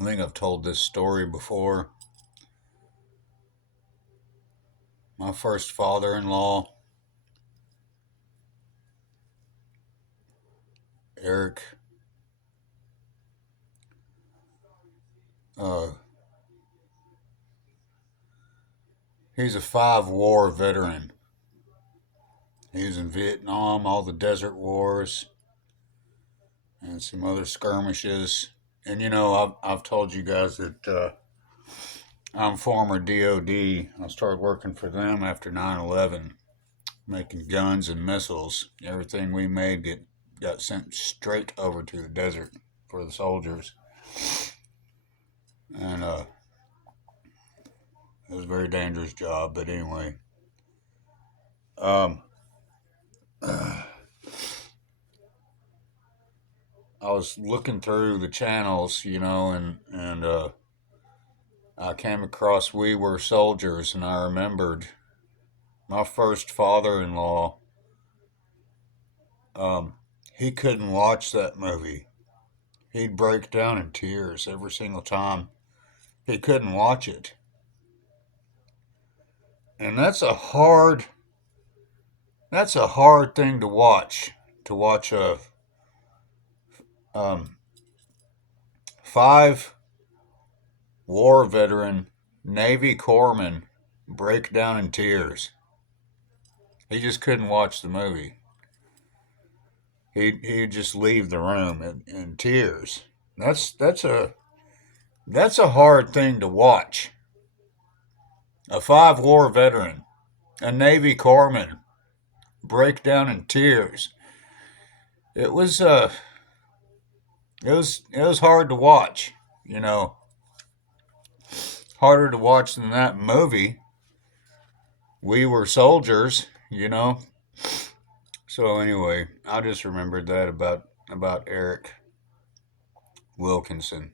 I think I've told this story before. My first father in law, Eric, uh, he's a 5 war veteran. He was in Vietnam, all the desert wars, and some other skirmishes. And I've told you guys that I'm former DOD. I started working for them after 9/11, making guns and missiles. Everything we made got sent straight over to the desert for the soldiers. And it was a very dangerous job. But anyway, um, I was looking through the channels, and I came across We Were Soldiers, and I remembered my first father-in-law. Um, he couldn't watch that movie. He'd break down in tears every single time. He couldn't watch it, and that's a hard thing to watch. To watch a um, 5 war veteran Navy corpsman break down in tears. He just couldn't watch the movie. He'd just leave the room in tears. That's a hard thing to watch. A 5 war veteran, a Navy corpsman, break down in tears. It was it was hard to watch. You know, harder to watch than that movie. We Were Soldiers. So anyway, I just remembered that about Eric Wilkinson,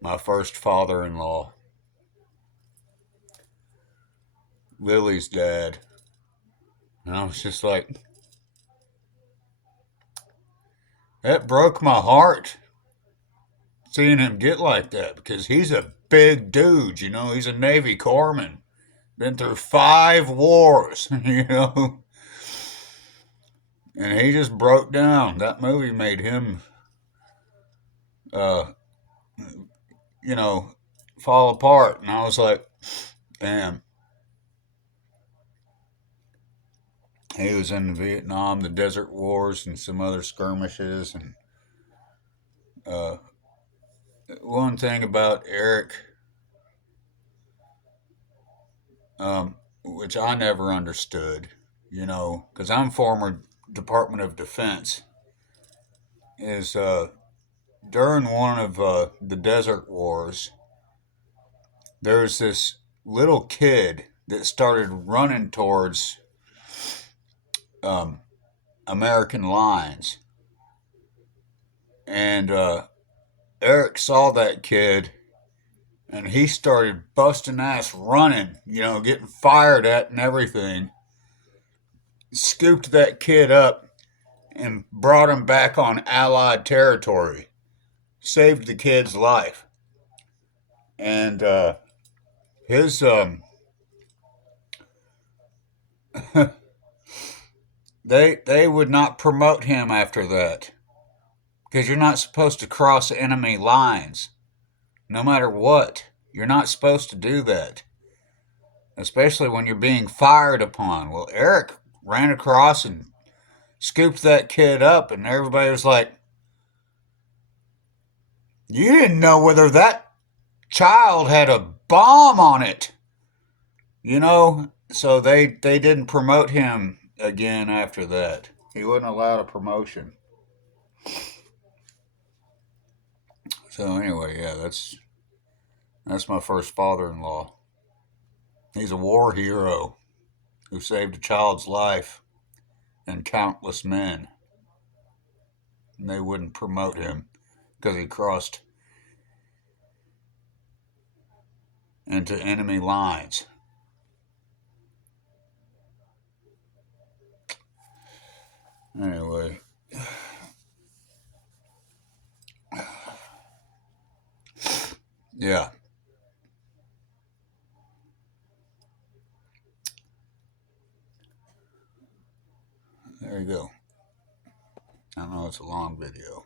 my first father-in-law, Lily's dad. And I was just like, that broke my heart seeing him get like that because he's a big dude. He's a Navy corpsman, been through 5 wars. And he just broke down. That movie made him, uh, you know, fall apart. And I was like, damn. He was in Vietnam, the Desert Wars, and some other skirmishes. And uh, one thing about Eric, which I never understood, because I'm former Department of Defense, is during one of the Desert Wars, there's this little kid that started running towards um, American lines. And Eric saw that kid and he started busting ass running, getting fired at and everything. Scooped that kid up and brought him back on Allied territory. Saved the kid's life. And his they would not promote him after that because you're not supposed to cross enemy lines, no matter what. You're not supposed to do that, especially when you're being fired upon. Well, Eric ran across and scooped that kid up, and everybody was like, you didn't know whether that child had a bomb on it, So they didn't promote him again after that. He wasn't allowed a promotion. So anyway, yeah, that's my first father-in-law. He's a war hero who saved a child's life and countless men. And they wouldn't promote him because he crossed into enemy lines. Anyway, Yeah. There you go. I know it's a long video.